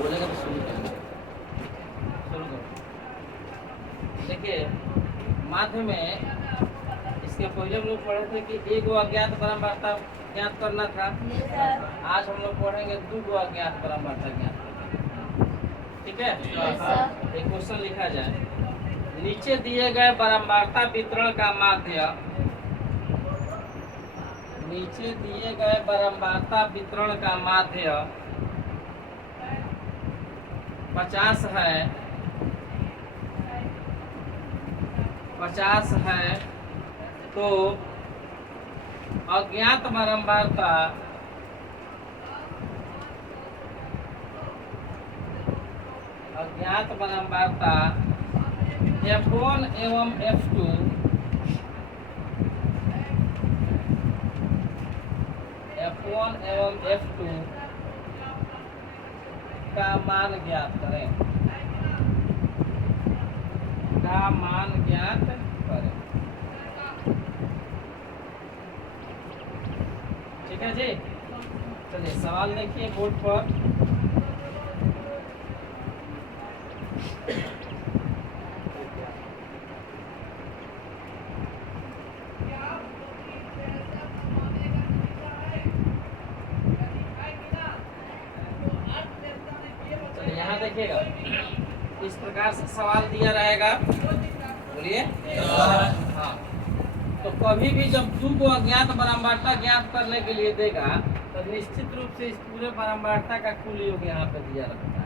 बोलेगा तो शुरू करेंगे। शुरू करो। देखिए माध्य में इसके पहले हम लोग पढ़े थे कि एक अज्ञात परम्परा ज्ञात करना था। आज हम लोग पढ़ेंगे 2 अज्ञात परम्परा ज्ञात करना। ठीक है। एक क्वेश्चन लिखा जाए। नीचे दिए गए बारंबारता वितरण का माध्य, नीचे दिए गए बारंबारता वितरण का माध्य 50 है, 50 है, तो अज्ञात बारंबारता F1 एवं F2 का मान ज्ञात करें, ठीक है जी। चलिए सवाल देखिए बोर्ड पर। यहाँ देखिएगा इस प्रकार से सवाल दिया रहेगा। बोलिए। हाँ, तो कभी भी जब 2 अज्ञात बारंबारता ज्ञात करने के लिए देगा तो निश्चित रूप से इस पूरे बारंबारता का कुल योग यहाँ पे दिया रहता है।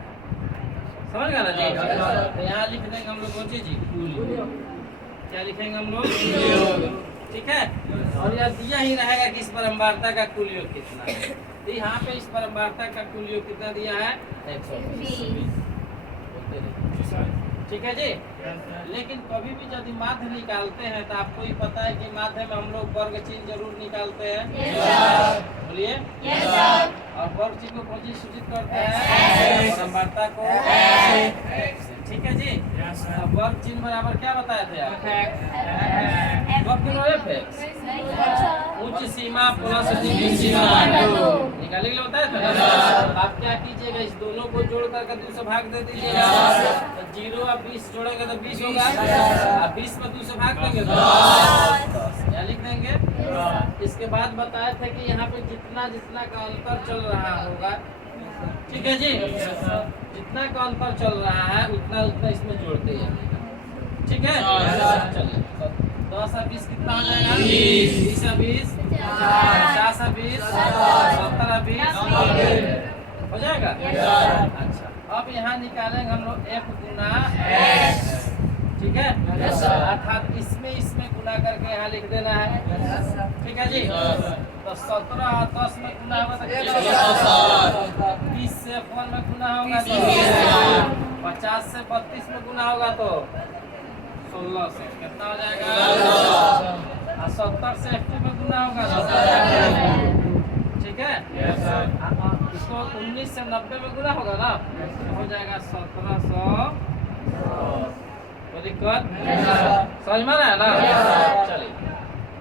समझ गया ना जी। तो यहाँ लिख देंगे हम लोग कौन सी जी, कुल योग। क्या लिखेंगे हम लोग, ठीक है। और यह दिया ही रहेगा कि इस बारंबारता का कुल योग कितना है। तो यहाँ पे इस बारंबारता का कुल योग कितना दिया है, 120। ठीक है जी। लेकिन कभी भी यदि माध्य निकालते हैं तो आपको ही पता है कि माध्य में हम लोग वर्ग चिन्ह जरूर निकालते हैं। बोलिए। और वर्ग चिन्ह को कौन चीज सूचित करते हैं, बारंबारता को। ठीक है जी। अब वर्ग चिन्ह बराबर क्या बताए थे आप, उच्च सीमा प्लस निम्न सीमा निकालने के लिए बताया था। आप क्या कीजिएगा, इस दोनों को जोड़ करके 2 से भाग दे दीजिएगा। 0 और 20 जोड़ेंगे तो 20 होगा, और 20 में 2 से भाग देंगे तो 10 क्या लिख देंगे। इसके बाद बताए थे कि यहाँ पे जितना जितना का अंतर चल रहा होगा, ठीक है जी, जितना का अंतर चल रहा है उतना उतना इसमें जोड़ते हैं। ठीक है। चलिए 10 और 20 कितना हो जाएगा, 20 और 20 50 और 20 70 और 20 हो जाएगा। अच्छा, अब यहाँ निकालेंगे हम लोग F गुना S। ठीक है। अर्थात इसमें गुना करके यहाँ लिख देना है। ठीक है जी। तो 17 और 10 में गुना होगा तो 20 से F1 में गुना होगा तो 50 से 32 में गुना होगा तो 16 से कितना हो जाएगा, और 70 से F2 में गुना होगा तो, ठीक है। इसको 19 से 90 में गुना होगा ना, हो जाएगा 1700। कोई दिक्कत समझ में आया ना। चलिए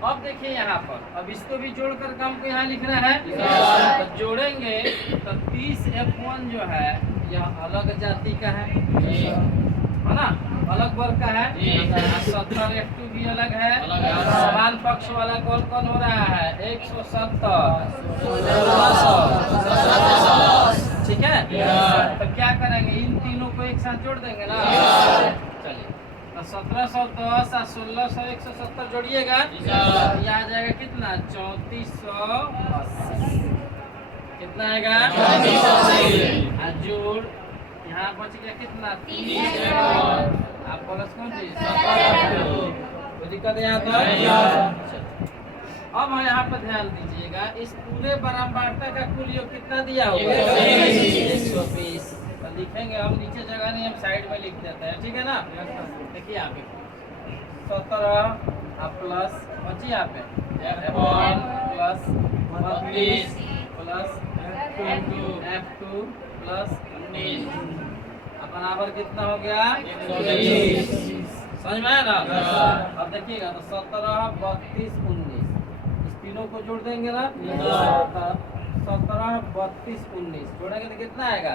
अब देखिए यहाँ पर, अब इसको भी जोड़कर काम को यहाँ लिखना है। तो जोड़ेंगे तो 30 F1 जो है यह अलग जाति का है ना, अलग वर्ग का है। 70 F2 भी अलग है। समान पक्ष वाला कौन कौन हो रहा है, 170 1600। ठीक है। तो क्या करेंगे, इन तीनों को एक साथ जोड़ देंगे ना। चलिए तो 1710 और 1600 170 जोड़िएगा, ये आ जाएगा कितना, 3480। कितना आएगा, 3480। जोड़ यहाँ बच गया कितना, 30। आप प्लस कौन चीज, कोई दिक्कत यहाँ पर। अब यहाँ पर ध्यान दीजिएगा, इस पूरे बारंबारता का कुल योग कितना दिया होगा, 120। तो लिखेंगे हम, नीचे जगह नहीं, हम साइड में लिख देते हैं। ठीक है ना। देखिए यहाँ पे 17 प्लस बची यहाँ पे F1 plus 32 plus F2 plus 19 बराबर कितना हो गया, 120। समझ में आया ना। अब देखिएगा तो 17 32 19 इस तीनों को जोड़ देंगे ना। 17 32 19 जोड़ेंगे तो कितना आएगा,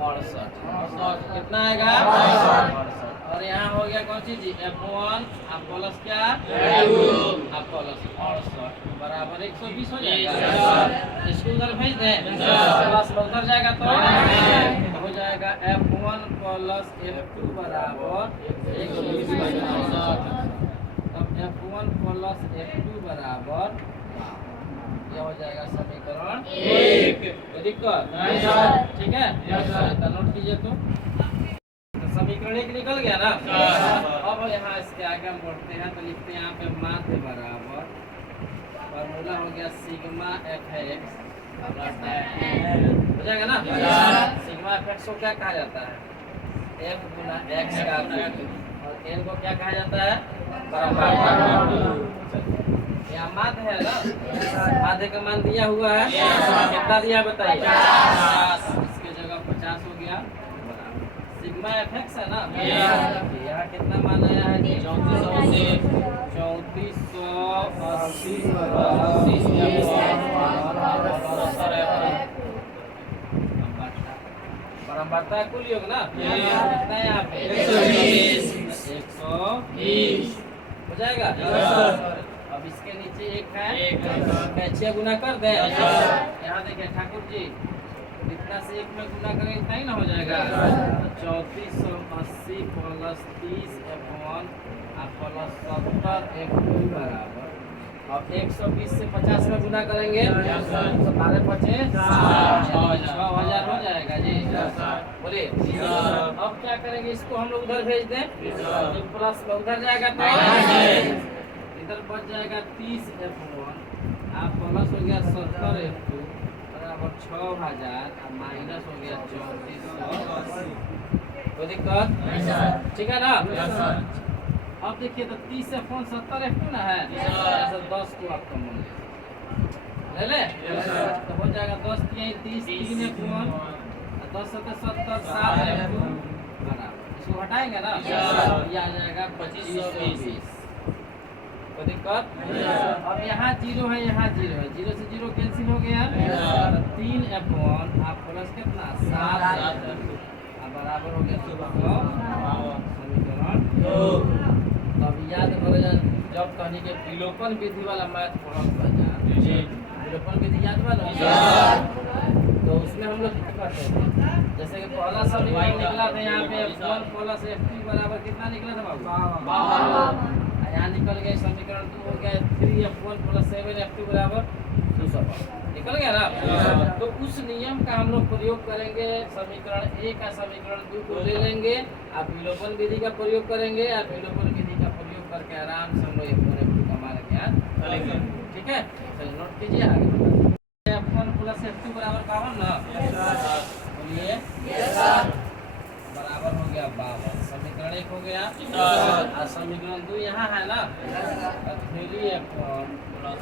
68 कितना आएगा 68 और यहाँ हो गया कौन सी जी F1 आप प्लस क्या आप प्लस 68 बराबर 120 हो जाएगा। इसको उधर भेज दें प्लस उधर जाएगा तो हो जाएगा F1 प्लस F2 बराबर 120 तब F1 प्लस F2 बराबर यह हो जाएगा समीकरण 1। कोई दिक्कत ठीक है तो नोट कीजिए तो समीकरण 1 निकल गया ना। अब यहाँ इसके आगे हम बढ़ते हैं तो लिखते हैं यहाँ पे माध्य बराबर फॉर्मूला हो गया सिग्मा fx हो जाएगा ना। सिग्मा fx को क्या कहा जाता है f गुना x का और n को क्या कहा जाता है बराबर। यहाँ माध्य है ना माध्य का मान दिया हुआ है कितना दिया बताइए 50 इसके जगह 50 हो गया सिग्मा fx है ना यहाँ कितना मान आया है 3480 कुल योग ना कितना है यहाँ पे 120 हो जाएगा। अब इसके नीचे एक है कैचिया गुना कर दे यहाँ देखिए ठाकुर जी इतना से एक में गुना करेंगे इतना ही ना हो जाएगा 3480 प्लस 30 F1 प्लस 70 F2 बराबर। अब 120 से 50 में गुना करेंगे तो 12 बचे 6000 हो जाएगा जी बोलिए। अब क्या करेंगे इसको हम लोग उधर भेज दें जब प्लस में उधर जाएगा तो इधर बच जाएगा 30 F1 प्लस हो गया 70 F2 बराबर 6000 माइनस हो गया 3480। कोई दिक्कत ठीक है ना। अब देखिए तो 30 F1 70 F2 ना है 10 को आप कम ले ले तो हो जाएगा 10 30 3 F1 10 70 7 F2 बराबर। इसको हटाएंगे ना ये आ जाएगा 2520। कोई दिक्कत। अब यहाँ 0 है यहाँ 0 है 0 से 0 कैंसिल हो गया 3 F1 आप प्लस कितना 7 बराबर हो गया समीकरण 2। अब याद करो जब कहने के विलोपन विधि वाला मैथ पढ़ल विलोपन विधि याद बा तो उसमें हम लोग क्या करते थे जैसे कि पहला समीकरण निकला था यहाँ पे F1 प्लस F2 बराबर कितना निकला था बाबू यहाँ निकल गया समीकरण 2 हो गया 3F1 प्लस 7F2 बराबर 200 निकल गया ना। तो उस नियम का हम लोग प्रयोग करेंगे समीकरण 1 का समीकरण 2 को ले लेंगे आप विलोपन विधि का प्रयोग करेंगे आप विलोपन विधि का प्रयोग करके आराम से हम लोग F1 F2 का मान ज्ञात ठीक है। चलिए नोट कीजिए आगे F1 प्लस F2 बराबर 52 ना बोलिए बराबर हो गया 52 समीकरण 1 हो गया और समीकरण 2 यहाँ है ना 3F1 प्लस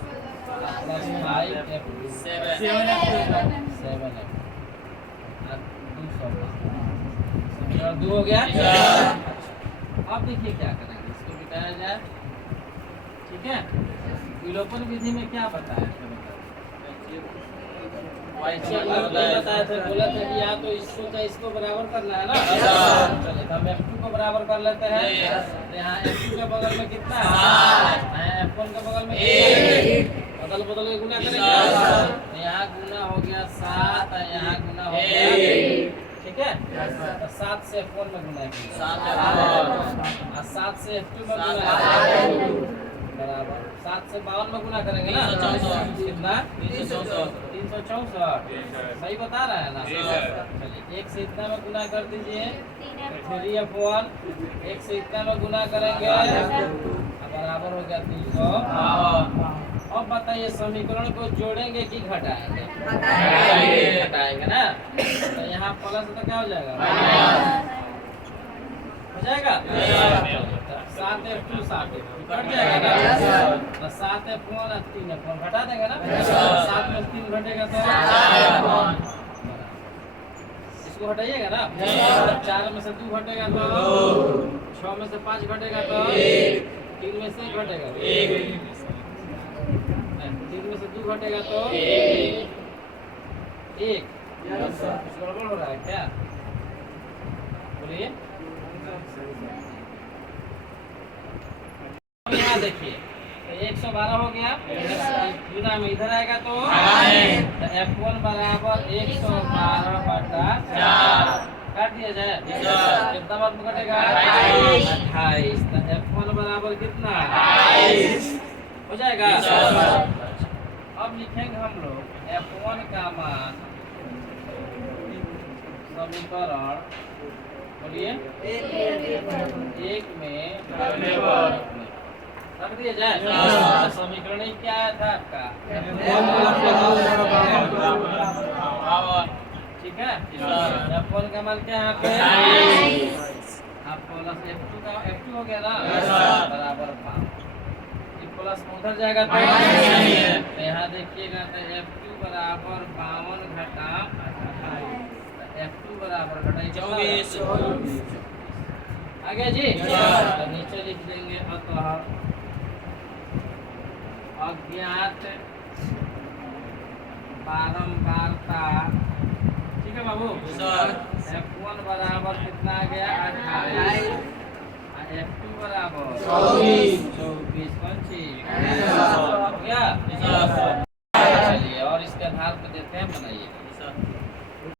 5F2 7F2 समीकरण 2 हो गया। अब देखिए क्या करेंगे इसको मिटाया जाए ठीक है। विलोपन विधि में क्या बताया बताया था बोला था कि या तो इसको चाहे इसको बराबर करना है ना। चलिए तो हम F2 को बराबर कर लेते हैं यहाँ F2 के बगल में कितना है F1 के बगल में बदल बदल के गुना करेंगे यहाँ गुना हो गया 7 यहाँ गुना हो गया ठीक है। तो 7 से F1 में गुना 7 से F2 में गुना बराबर 7 से 52 में गुना करेंगे ना कितना 364 सही बता रहा है ना। चलिए 1 से इतना में गुना कर दीजिए 3F1 1 से इतना में गुना करेंगे बराबर हो गया 300। अब बताइए समीकरण को जोड़ेंगे कि घटाएंगे घटाएंगे ना। तो यहाँ प्लस तो क्या हो जाएगा हो जाएगा 7F2 7F2 कट जाएगा ना। तो 7F1 और 3F1 घटा देंगे ना 7 में 3 घटेगा तो इसको हटाइएगा ना 4 में से 2 घटेगा तो 6 में से 5 घटेगा तो 3 में से 1 घटेगा 3 में से 2 घटेगा तो 1 गड़बड़ हो रहा है क्या बोलिए। यहाँ देखिए तो 112 हो गया, गुना में इधर आएगा तो F1 बराबर 112/4 काट दिया जाए, कितना बार में कटेगा 28। तो F1 बराबर कितना 28 हो जाएगा। अब लिखेंगे हम लोग F1 का मान समीकरण बोलिए 1 में रख दिया जाए। समीकरण ही क्या आया था आपका ठीक है। F1 का मान क्या है आप प्लस F2 का F2 हो गया ना बराबर 5। प्लस उधर जाएगा तो यहाँ देखिएगा तो F2 बराबर 52 घटा 28। F2 बराबर 24 आगे जी। तो नीचे लिख देंगे अतः अज्ञात बारंबारता ठीक है बाबू। F1 बराबर कितना आ गया 28, F2 बराबर 24 कौन सी